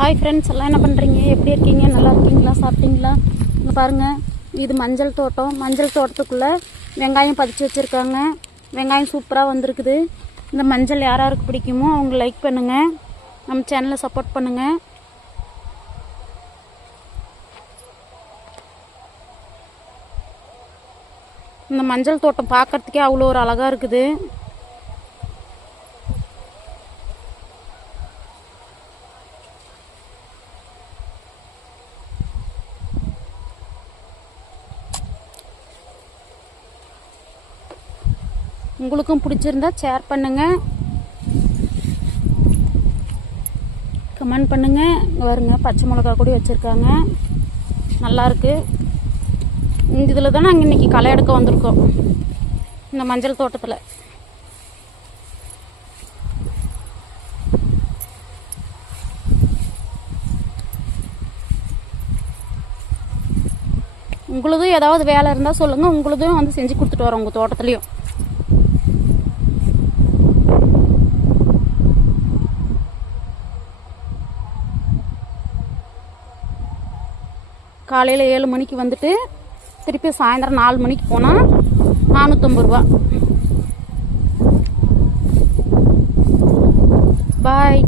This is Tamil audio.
ஹாய் ஃப்ரெண்ட்ஸ், எல்லாம் என்ன பண்ணுறீங்க? எப்படி இருக்கீங்க? நல்லா இருக்கீங்களா? சாப்பிட்டீங்களா? இங்கே பாருங்கள், இது மஞ்சள் தோட்டம். மஞ்சள் தோட்டத்துக்குள்ளே வெங்காயம் பதிச்சு வச்சுருக்காங்க. வெங்காயம் சூப்பராக வந்திருக்குது. இந்த மஞ்சள் யாராருக்கு பிடிக்குமோ அவங்க லைக் பண்ணுங்கள், நம்ம சேனலை சப்போர்ட் பண்ணுங்கள். இந்த மஞ்சள் தோட்டம் பார்க்குறதுக்கே அவ்வளோ ஒரு அழகாக இருக்குது. உங்களுக்கும் பிடிச்சிருந்தா ஷேர் பண்ணுங்கள், கமெண்ட் பண்ணுங்கள். இங்கே வருங்க, பச்சை மிளகா கூட வச்சுருக்காங்க, நல்லாயிருக்கு. இந்த இதில் தான் நாங்கள் இன்றைக்கி களை எடுக்க வந்திருக்கோம், இந்த மஞ்சள் தோட்டத்தில். உங்களுதும் ஏதாவது வேலை இருந்தால் சொல்லுங்கள், உங்களுதும் வந்து செஞ்சு கொடுத்துட்டு வரோம் உங்கள் தோட்டத்துலேயும். காலையில் 7 மணிக்கு வந்துட்டு திருப்பி சாயந்தரம் 4 மணிக்கு போனால் 450 ரூபா. பாய்.